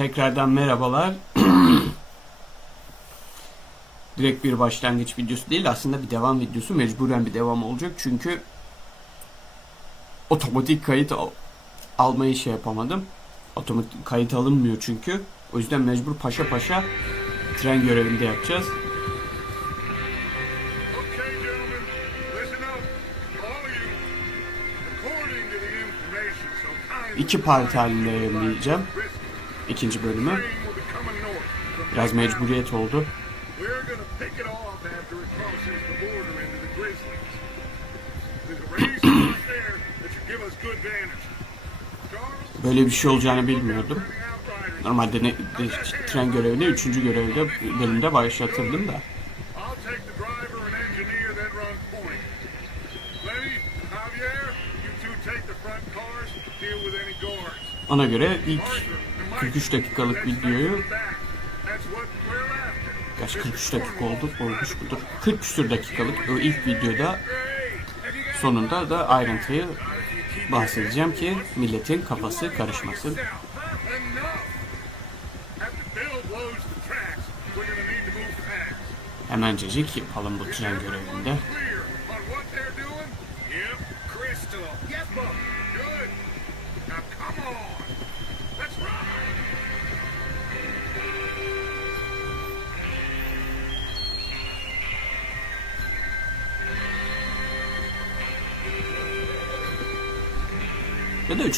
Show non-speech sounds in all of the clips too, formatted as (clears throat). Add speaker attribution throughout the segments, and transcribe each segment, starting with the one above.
Speaker 1: Tekrardan merhabalar. (clears throat) Direkt bir başlangıç videosu değil aslında bir devam videosu mecburen bir devam olacak çünkü otomatik kayıt al- almayı şey yapamadım. Otomatik kayıt alınmıyor çünkü. O yüzden mecbur paşa paşa tren görevinde yapacağız. İki parti halinde yayınlayacağım ikinci
Speaker 2: from
Speaker 1: Biraz mecburiyet oldu. (clears throat) Böyle bir şey olacağını bilmiyordum. Normalde ne, de- tren görevini üçüncü görevde bölümde başlatırdım da. Ona göre ilk 43 dakikalık videoyu. Kaç 43 dakika oldu olmuş budur. 40 küsür dakikalık o ilk videoda sonunda da ayrıntıyı bahsedeceğim ki milletin kafası karışmasın. Hemencecik yapalım bu tren görevinde.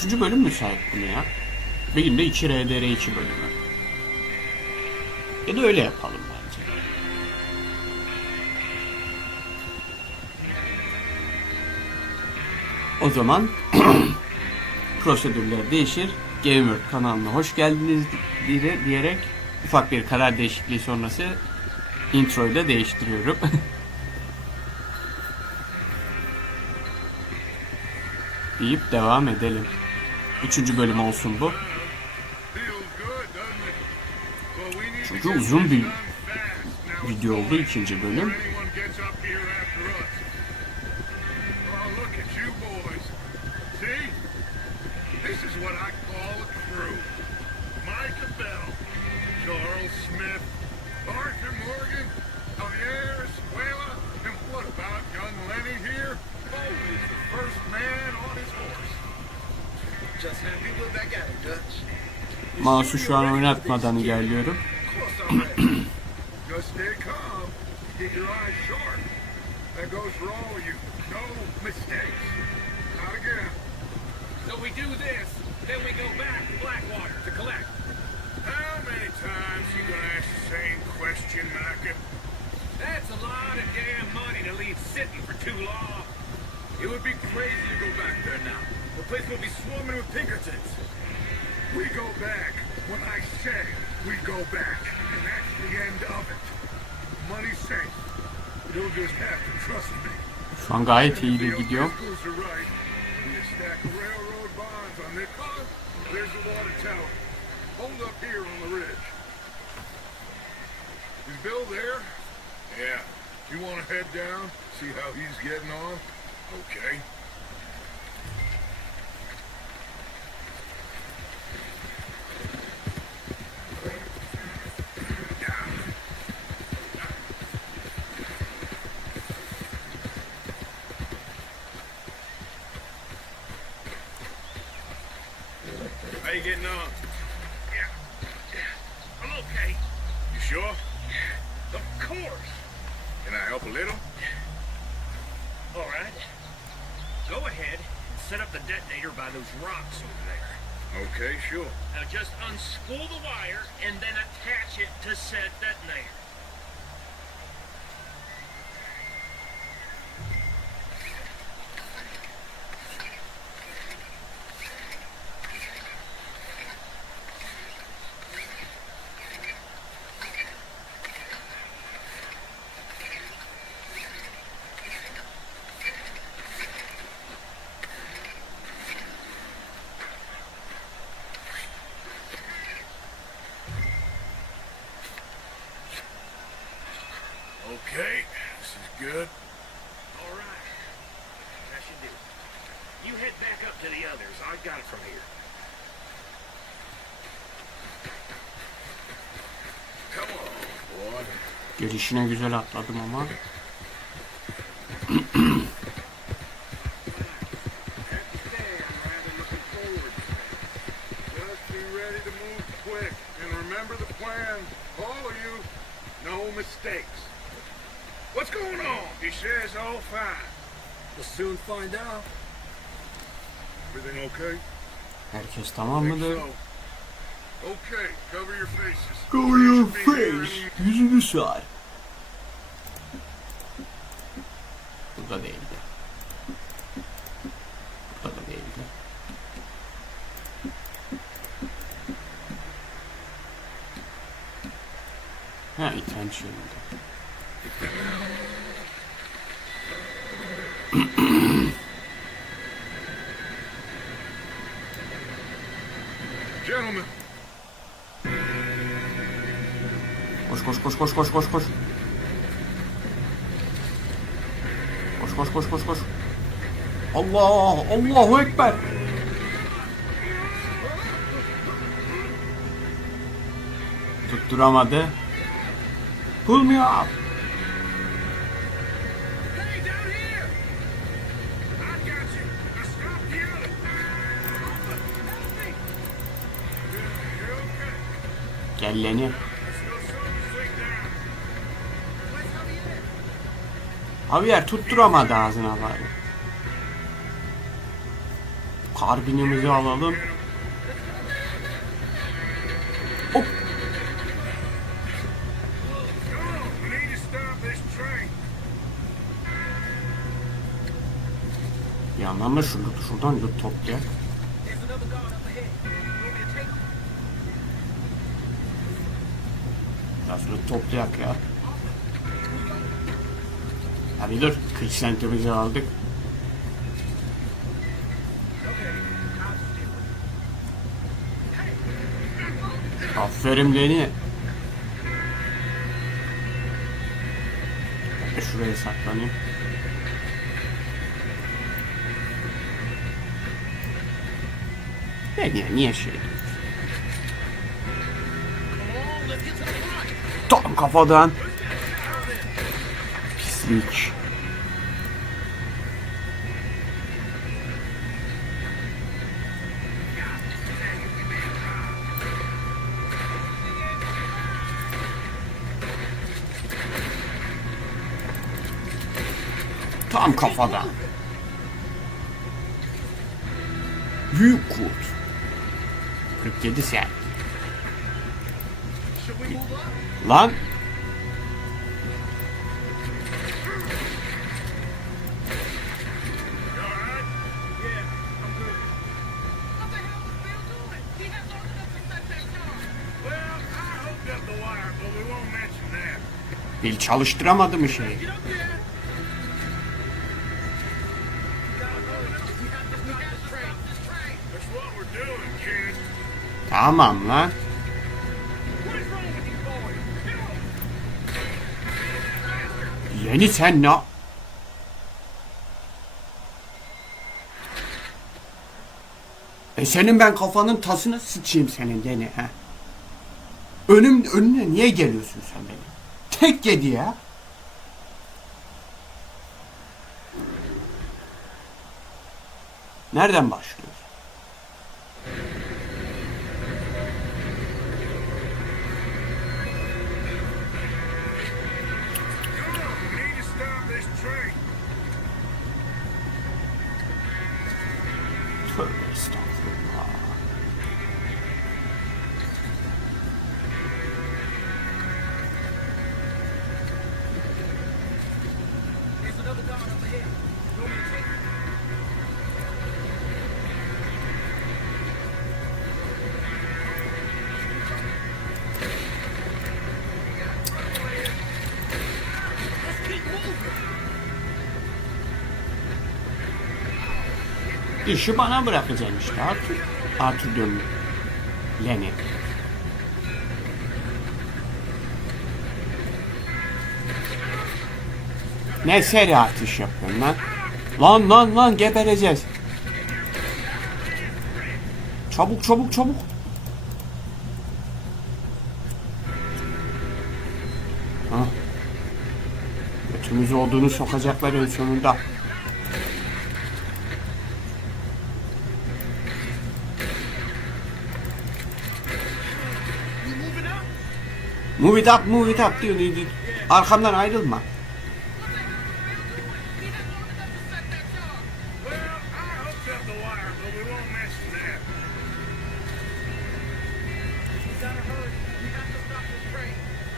Speaker 1: 3. bölüm müsait bunu ya. Bir günde 2 RDR2 bölümü. Ya da öyle yapalım bence. O zaman (clears throat) prosedürler değişir. Gameworld kanalına hoş geldiniz diye- diyerek ufak bir karar değişikliği sonrası introyu da değiştiriyorum. (laughs) deyip devam edelim. Üçüncü bölüm olsun bu. Çünkü uzun bir video oldu ikinci bölüm.
Speaker 2: Ask the same question, Micah?
Speaker 3: That's a lot of damn money to leave sitting for too long.
Speaker 4: It would be crazy to go back there now. Place will be swarming with Pinkertons.
Speaker 2: We go back. When I say we go back, and that's the end of it. Money's safe. You'll just have to trust me.
Speaker 1: Şu an gayet iyi
Speaker 2: Bill
Speaker 1: gidiyor.
Speaker 2: Driscoll's are right. Be a stack of railroad bonds on this. There's the water tower. Hold up here on the ridge. Is Bill there? Yeah. You want to head down, see how he's getting on? Okay. good?
Speaker 3: All right. That should do. You head back up to the others. I got it from here.
Speaker 5: Gelişine güzel atladım ama.
Speaker 2: mistakes. What's going on? He says all fine.
Speaker 6: We'll soon find out.
Speaker 2: Everything okay?
Speaker 5: Herkes tamam mıdır?
Speaker 2: Okay, cover your faces.
Speaker 5: Cover your face. Yüzünü sar. Burada değildi. Burada da değildi. Ha, intention'da.
Speaker 2: Gentlemen,
Speaker 5: Koş koş koş koş koş koş koş. Koş koş. Allah Allahu Ekber. Tutturamadı. Pull me up.
Speaker 2: hey,
Speaker 5: Javier tutturamadı ağzına bari. Karbinimizi alalım. Hop. Bir yandan da şu loot, şuradan loot toplayak.
Speaker 6: There's another guard up ahead. You want me to take him?
Speaker 5: Biraz loot toplayak ya. Hadi dur. 40 centimizi aldık. Aferin Leni. Ben şuraya saklanayım. Ne niye, niye şey? Tam kafadan. Pislik. Tam kafadan. Büyük kurt. 47 sen. Lan
Speaker 2: Well, I hooked up
Speaker 5: Tamam lan. Yeni sen ne? E senin ben kafanın tasını sıçayım senin gene ha. Önüm, önüne niye geliyorsun sen benim? Tek yedi ya. Nereden başlıyoruz? İşi bana bırakacaksın işte Arthur. Arthur diyorum. Lenny. Ne seri atış yapıyorsun lan? Lan lan lan gebereceğiz. Çabuk çabuk çabuk. Hah. Temiz olduğunu sokacaklar en sonunda. Move it up, move it up diyor. Arkamdan ayrılma.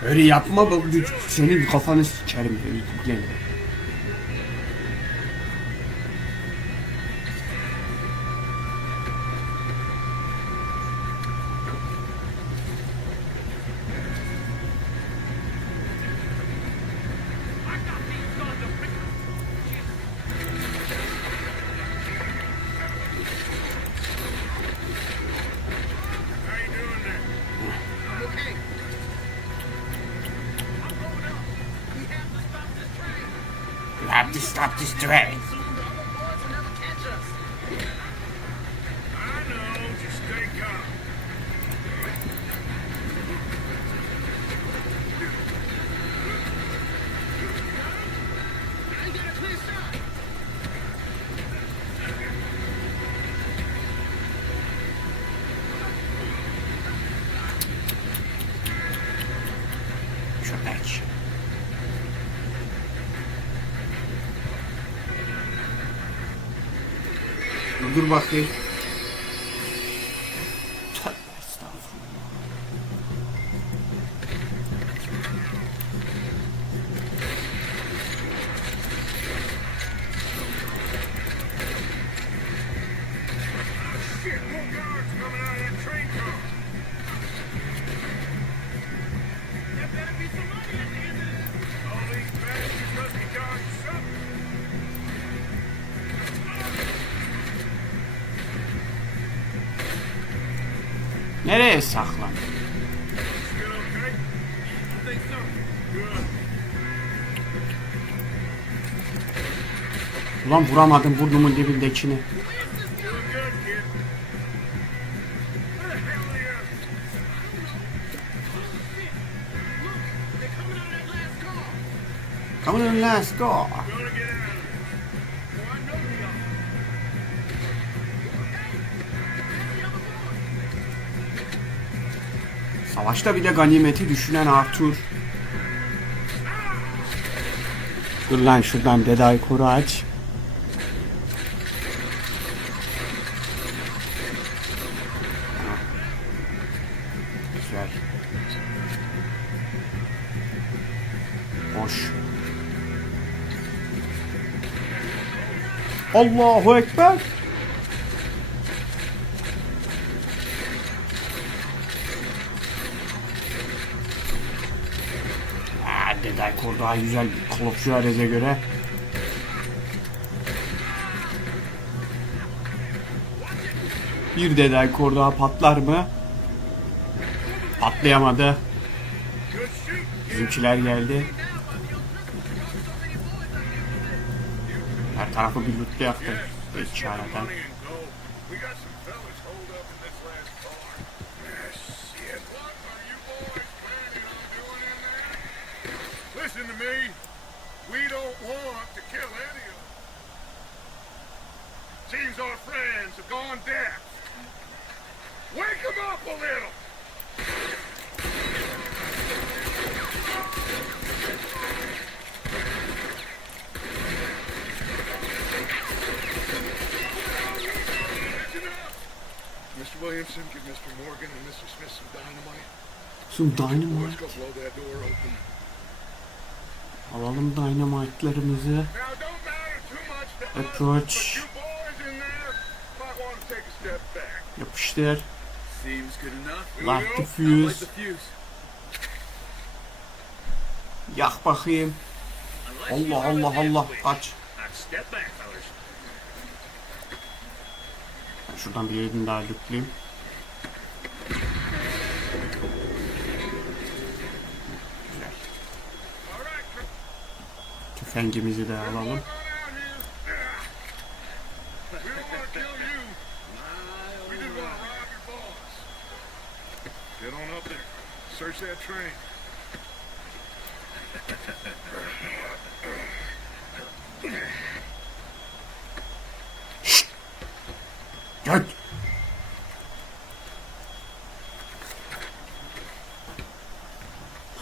Speaker 5: Öyle yapma bak senin kafanı sikerim. Gel. Dur, dur bakayım.
Speaker 1: Of that last car.
Speaker 5: Come on let's go. Savaşta bile ganimeti düşünen Arthur. Dur lan şuradan Deday koru aç. Allahu Ekber. Aa, Deday Kor daha güzel Call of Juarez'e göre. Bir Deday Kor daha patlar mı? Patlayamadı. Bizimkiler geldi. Tarafı bir lootlu yaktı. İçeriden.
Speaker 1: Money Williamson, give Mr. Morgan and Mr. Smith some dynamite.
Speaker 5: Some
Speaker 1: Boys,
Speaker 5: dynamite.
Speaker 1: go blow that door open.
Speaker 5: Alalım dynamite'larımızı. Approach. Yapıştır. Light the fuse. Yak bakayım. Allah Allah Allah. Kaç. Ben şuradan bir yerini daha lootlayayım.
Speaker 1: Rob your boss. Get on up there. Search that train.
Speaker 5: Gel.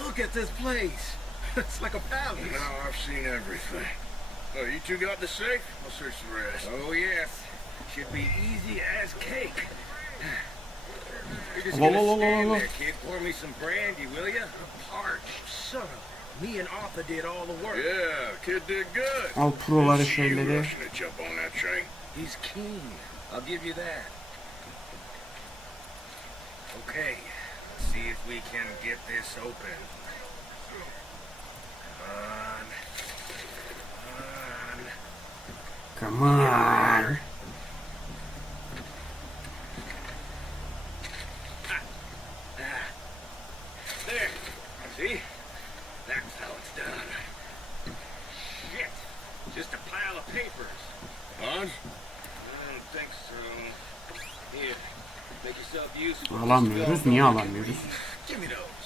Speaker 6: Look at this place. It's like a palace.
Speaker 2: Now I've seen everything. Oh, you two got the safe? I'll search the rest.
Speaker 6: Oh, yes. Should be easy as cake. You're just
Speaker 5: Whoa,
Speaker 6: gonna
Speaker 5: whoa, whoa, whoa,
Speaker 6: stand
Speaker 5: whoa.
Speaker 6: there, kid. Pour me some brandy, will you? Parched. Son of Me and Arthur did all the work.
Speaker 2: Yeah, kid did good.
Speaker 5: I'll
Speaker 2: Didn't see you
Speaker 5: şeyleri.
Speaker 2: rushing to jump on that train.
Speaker 6: He's keen. I'll give you that. Okay, let's see if we can get this open. Come on. On.
Speaker 5: On.
Speaker 6: There. See? That's how it's done. Shit. Just a pile of papers.
Speaker 2: Bonds?
Speaker 6: I don't think so. Here. Make yourself useful.
Speaker 5: Alamıyoruz. Niye alamıyoruz?
Speaker 6: Give me those.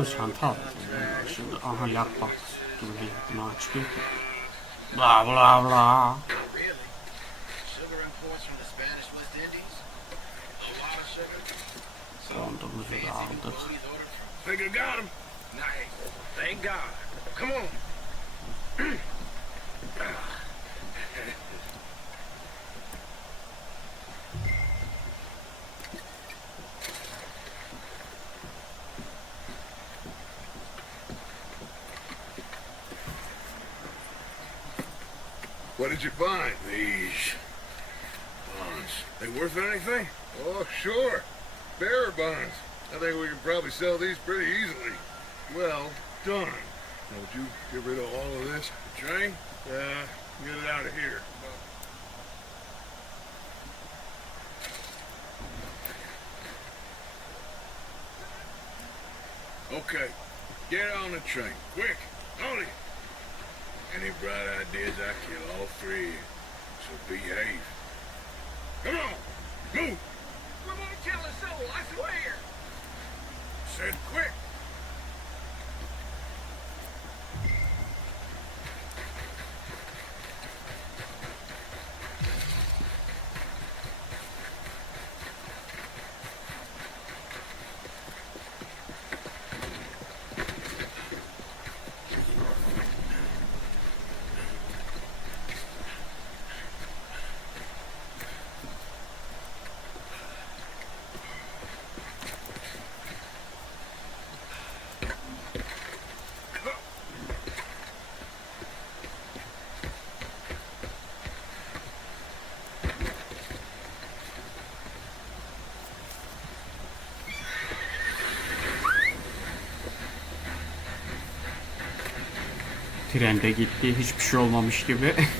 Speaker 5: Biz yanımıza bir çanta aldık. Şimdi aha yak bak. Dur hele bunu aç bir. Bla bla bla.
Speaker 7: Really? Sugar imports from the Spanish West Indies? A lot of sugar?
Speaker 5: Dondumuzu da aldık.
Speaker 7: Cody's ordered from
Speaker 2: Think I got him.
Speaker 6: Nice. Thank God. Come on.
Speaker 2: What did you find? These bonds. They worth anything? Oh, sure. Bearer bonds. I think we can probably sell these pretty easily. Well done. Now, would you get rid of all of this? The train? Yeah, get it out of here. Okay, get on the train. Quick, on it. Any bright ideas, I kill all three. So behave. Come on, move.
Speaker 6: We won't tell a soul, I swear.
Speaker 2: Said quick.
Speaker 5: Trende gitti. Hiçbir şey olmamış gibi. (laughs)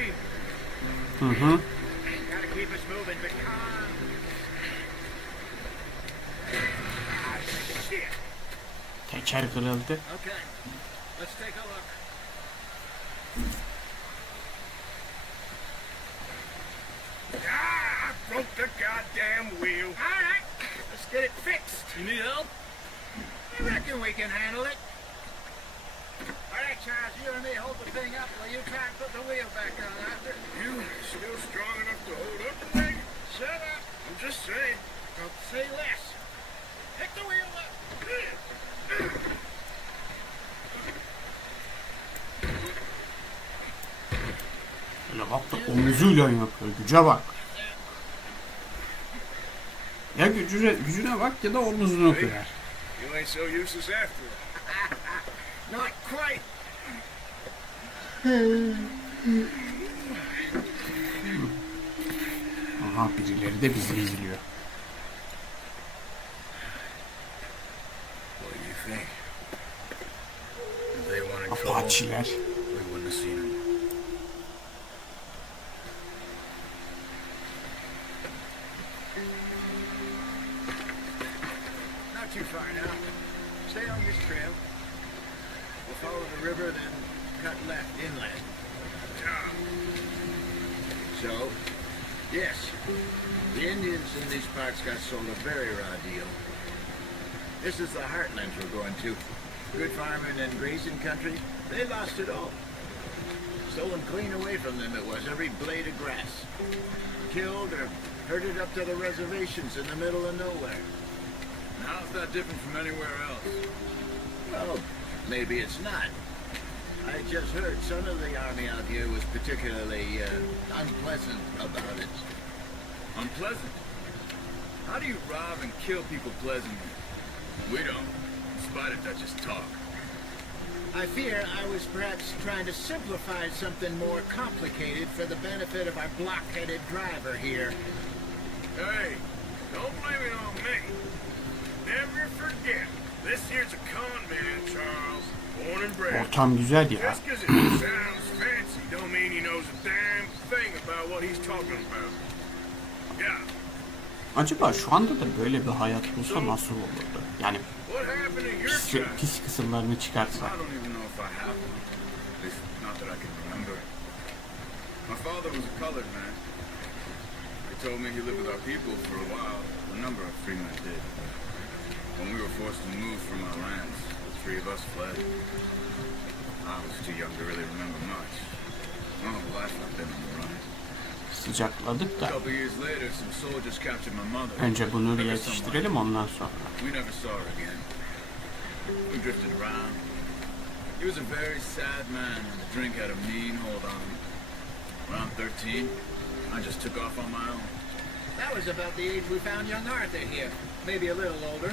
Speaker 6: out the stream.
Speaker 5: Hı hı.
Speaker 6: Gotta keep us moving, but calm. Ah, shit.
Speaker 5: Teker kırıldı.
Speaker 6: Okay, let's take a look.
Speaker 2: Ah, I broke the goddamn wheel.
Speaker 6: All right, let's get it fixed. You need help? I reckon we can handle it. exercise, you and me hold the thing up while you try and put the wheel back on after.
Speaker 2: You still strong enough to hold up the thing?
Speaker 6: Shut up.
Speaker 2: I'm just saying.
Speaker 6: Don't say less. Pick the wheel up.
Speaker 5: Böyle bak da omuzuyla yapıyor. Güce bak. Ya gücüne, gücüne bak ya da omuzunu kırar.
Speaker 2: You ain't so useless after all. (laughs)
Speaker 6: Not quite.
Speaker 5: Aha birileri de bizi izliyor. Apaçiler.
Speaker 6: Not too far now. Stay on this trail. We'll follow the river, then cut left inland.
Speaker 2: Tom,
Speaker 7: So, yes, the Indians in these parts got sold a very raw deal. This is the heartlands we're going to. Good farming and grazing country, they lost it all. Stolen clean away from them it was, every blade of grass. Killed or herded up to the reservations in the middle of nowhere.
Speaker 2: how's that different from anywhere else?
Speaker 7: Well, maybe it's not. I just heard some of the army out here was particularly uh, unpleasant about it.
Speaker 2: Unpleasant. How do you rob and kill people pleasantly? We don't, in spite of Dutch's talk.
Speaker 6: I fear I was perhaps trying to simplify something more complicated for the benefit of our block-headed driver here.
Speaker 2: Hey, don't blame it on me. Never forget, this here's a con man, Charles.
Speaker 5: Ortam güzel ya. Acaba şu anda da böyle bir hayat bulsa nasıl olurdu? Yani pis, pis kısımlarını çıkarsa.
Speaker 2: My father was a colored man. Told me he lived with our people for a while. A number of free men did. When we were forced to move from our lands, three of us fled. I was too young to really remember much. My whole life I've been on the run.
Speaker 5: Sıcakladık
Speaker 2: A
Speaker 5: da önce bunu yetiştirelim ondan sonra.
Speaker 2: we never saw her again. We drifted around. He was a very sad man, and the drink had a mean hold on him. Around 13, I just took off on my own.
Speaker 6: That was about the age we found young Arthur here. Maybe a little older.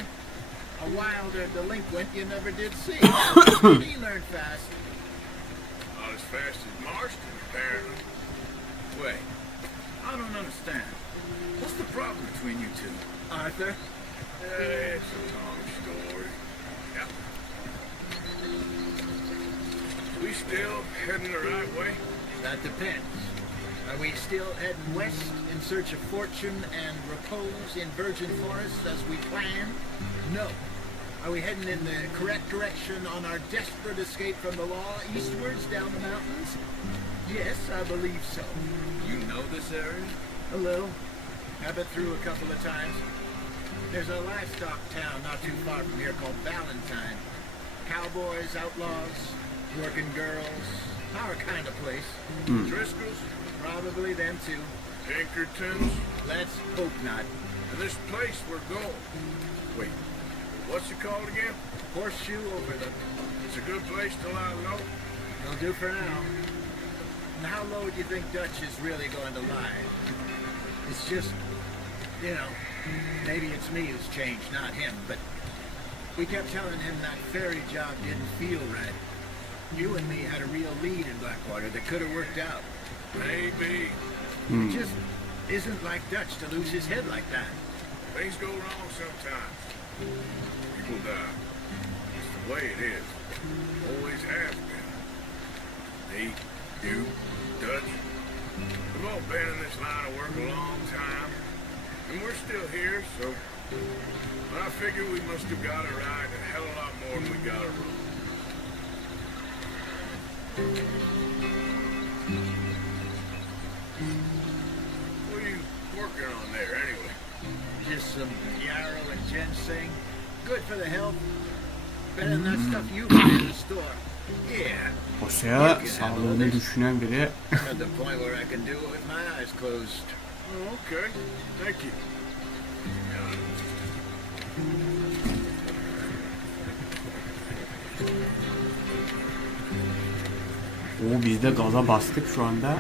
Speaker 6: A wilder delinquent you never did see. (coughs) he learned fast.
Speaker 2: Not as fast as Marston, apparently. Wait, I don't understand. What's the problem between you two?
Speaker 6: Arthur?
Speaker 2: It's a long story. Yeah. We still heading the right way?
Speaker 6: That depends. Are we still heading west in search of fortune and repose in virgin forests as we planned? No. Are we heading in the correct direction on our desperate escape from the law eastwards down the mountains? Yes, I believe so.
Speaker 2: You know this area?
Speaker 6: A little. I've been through a couple of times. There's a livestock town not too far from here called Valentine. Cowboys, outlaws, working girls, our kind of place. Hmm.
Speaker 2: Driscoll's?
Speaker 6: Probably them too.
Speaker 2: Pinkertons?
Speaker 6: Let's hope not.
Speaker 2: And this place we're going. Wait, what's it called again?
Speaker 6: Horseshoe over Overlook.
Speaker 2: It's a good place to lie low.
Speaker 6: It'll do for now. And how low do you think Dutch is really going to lie? It's just, you know, maybe it's me who's changed, not him, but we kept telling him that ferry job didn't feel right. You and me had a real lead in Blackwater that could have worked out.
Speaker 2: Maybe. Hmm.
Speaker 6: It just isn't like Dutch to lose his head like that.
Speaker 2: Things go wrong sometimes. People die. It's the way it is. Always has been. Me, you, Dutch. We've all been in this line of work a long time. And we're still here, so... I figure we must have got it right a hell of a lot more than we got it wrong. What
Speaker 6: Just some yarrow and ginseng. Good for the health. Better than that stuff you buy in the store.
Speaker 7: Yeah,
Speaker 5: Boşaya sağlığını düşünen biri
Speaker 7: at the point where I can do it with my eyes closed.
Speaker 2: Oh, okay. Thank you.
Speaker 5: o biz de gaza bastık şu anda.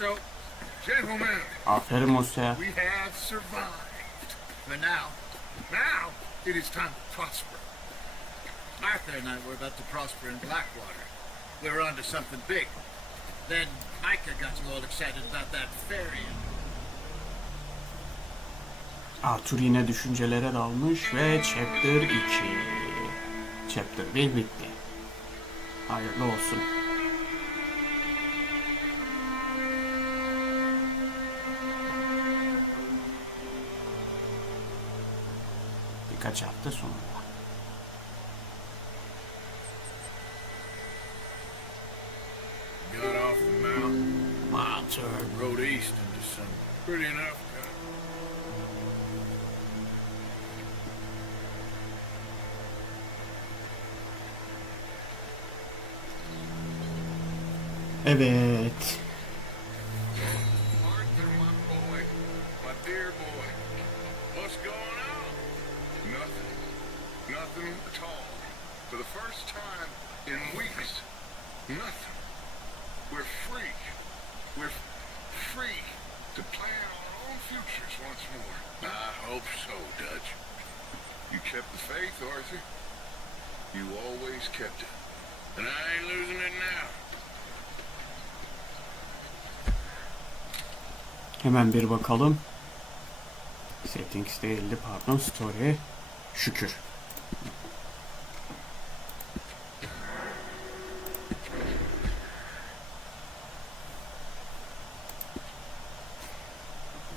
Speaker 6: So.
Speaker 1: Gentlemen,
Speaker 5: Aferin Musa.
Speaker 1: we have survived.
Speaker 6: For now.
Speaker 1: Now, it is time to prosper.
Speaker 6: Arthur and I were about to prosper in Blackwater. We were onto something big. Then Micah got you all excited about that ferry.
Speaker 5: Arthur yine düşüncelere dalmış ve Chapter 2. Chapter 1 bitti. Hayırlı olsun. Birkaç hafta sonra.
Speaker 1: Got off the mountain,
Speaker 5: Arthur.
Speaker 1: rode east into some pretty enough country.
Speaker 5: Evet.
Speaker 1: We're free to plan our own futures once more. I hope so, Dutch. You kept the faith, Arthur. You always kept it. And I ain't losing it now.
Speaker 5: Hemen bir bakalım. Settings değildi pardon story. Şükür.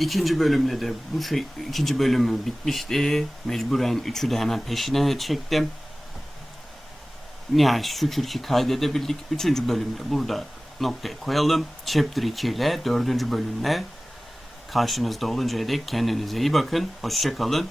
Speaker 5: İkinci bölümle de bu şey ikinci bölümü bitmişti. Mecburen üçü de hemen peşine çektim. Nihayet şükür ki kaydedebildik. Üçüncü bölümde burada noktaya koyalım. Chapter 2 ile dördüncü bölümle karşınızda oluncaya dek kendinize iyi bakın. Hoşçakalın.